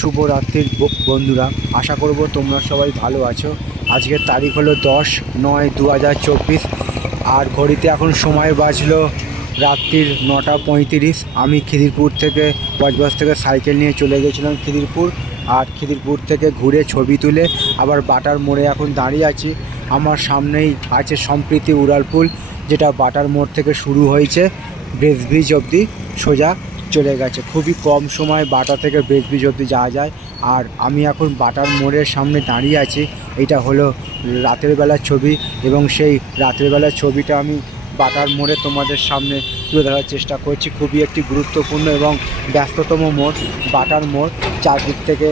শুভ রাত্রির বন্ধুরা। আশা করব তোমরা সবাই ভালো আছো। আজকের তারিখ হলো দশ নয় দু আর ঘড়িতে এখন সময় বাজলো রাত্রির নটা পঁয়ত্রিশ। আমি খিদিরপুর থেকে বজবজ থেকে সাইকেল নিয়ে চলে গেছিলাম খিদিরপুর। আর খিদিরপুর থেকে ঘুরে ছবি তুলে আবার বাটার মোড়ে এখন দাঁড়িয়ে আছি। আমার সামনেই আছে সম্প্রীতি উড়ালপুল, যেটা বাটার মোড় থেকে শুরু হয়েছে। ব্রেস ব্রিজ অবধি সোজা। চলে গেছে। খুবই কম সময় বাটা থেকে ব্রিজ অবধি যাওয়া যায়। আর আমি এখন বাটার মোড়ের সামনে দাঁড়িয়ে আছি। এটা হলো রাতের বেলার ছবি এবং সেই রাতের বেলার ছবিটা আমি বাটার মোড়ে তোমাদের সামনে তুলে ধরার চেষ্টা করছি। খুবই একটি গুরুত্বপূর্ণ এবং ব্যস্ততম মোড়, বাটার মোড়। চারদিক থেকে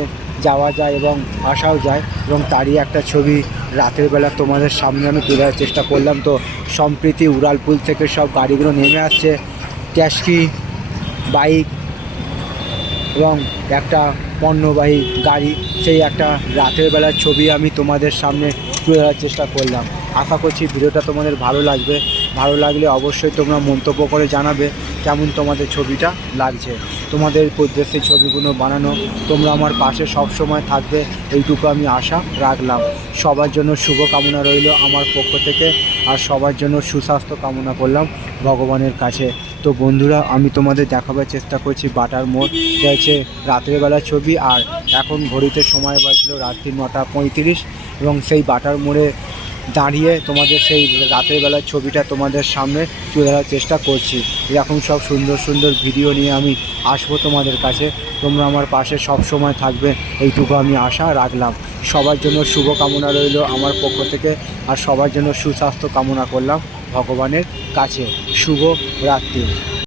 যাওয়া যায় এবং আসাও যায় এবং তারই একটা ছবি রাতের বেলা তোমাদের সামনে আমি তুলে ধরার চেষ্টা করলাম। তো সম্প্রীতি উড়ালপুল থেকে সব গাড়িগুলো নেমে আসছে। ট্যাক্সি বাইক এবং একটা পণ্যবাহী গাড়ি। সেই একটা রাতের বেলার ছবি আমি তোমাদের সামনে তুলে ধরার চেষ্টা করলাম। আশা করছি ভিডিওটা তোমাদের ভালো লাগবে। ভালো লাগলে অবশ্যই তোমরা মন্তব্য করে জানাবে কেমন তোমাদের ছবিটা লাগছে। তোমাদের উদ্দেশ্যে ছবিগুলো বানানো, তোমরা আমার পাশে সব সময় থাকবে এইটুকু আমি আশা রাখলাম। সবার জন্য শুভ কামনা রইল আমার পক্ষ থেকে আর সবার জন্য সুস্বাস্থ্য কামনা করলাম ভগবানের কাছে। তো বন্ধুরা, আমি তোমাদের দেখাবার চেষ্টা করছি বাটার মোড়। এটা হচ্ছে রাতের বেলার ছবি আর এখন ঘড়িতে সময় বাজছিল রাত্রি নটা পঁয়ত্রিশ এবং সেই বাটার মোড়ে দাঁড়িয়ে তোমাদের সেই রাতের বেলার ছবিটা তোমাদের সামনে তুলে ধরার চেষ্টা করছি। এরকম সব সুন্দর সুন্দর ভিডিও নিয়ে আমি আসব তোমাদের কাছে। তোমরা আমার পাশে সব সময় থাকবে। এইটুকু আমি আশা রাখলাম। সবার জন্য শুভ কামনা রইল আমার পক্ষ থেকে। আর সবার জন্য সুস্বাস্থ্য কামনা করলাম ভগবানের কাছে। শুভ রাত্রি।